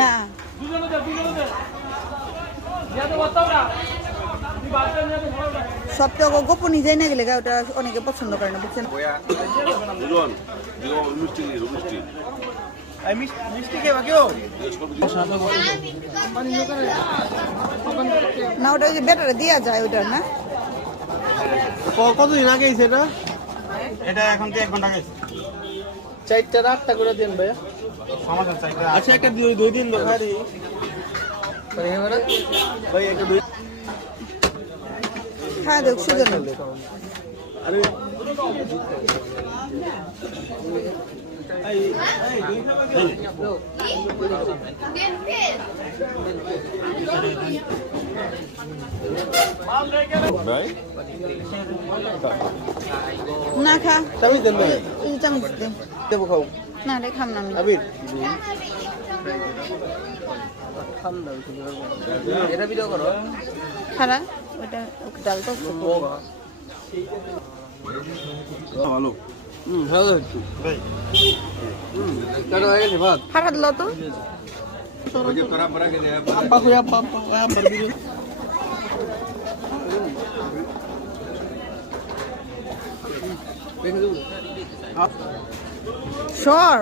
না সবটা গোপনই যাই না গেলে ওটা অনেকে পছন্দ করে না বুঝছেন। না ওটা ওই যে বেটারে দেওয়া যায় ওটা না। কতদিন আগে এটা এটা এখন তো 1 ঘন্টা আগে 4টা 8টা করে দেন ভাইয়া। আচ্ছা একটা 2 দিন ভাই ভাই একটা 2 হ্যাঁ দেখ সুজন আরে না খা চাবি দেন ভাই এই চামচ দে দেবো খাও না রে খাম না আমি আবির এটা ভিডিও করো খারা ওটা ডাল তো ভালো ভালো একটু ভাই কেন হয়ে গেছে ভাত খারা দিল তো আপা কই আপা আমার ভিডিও সর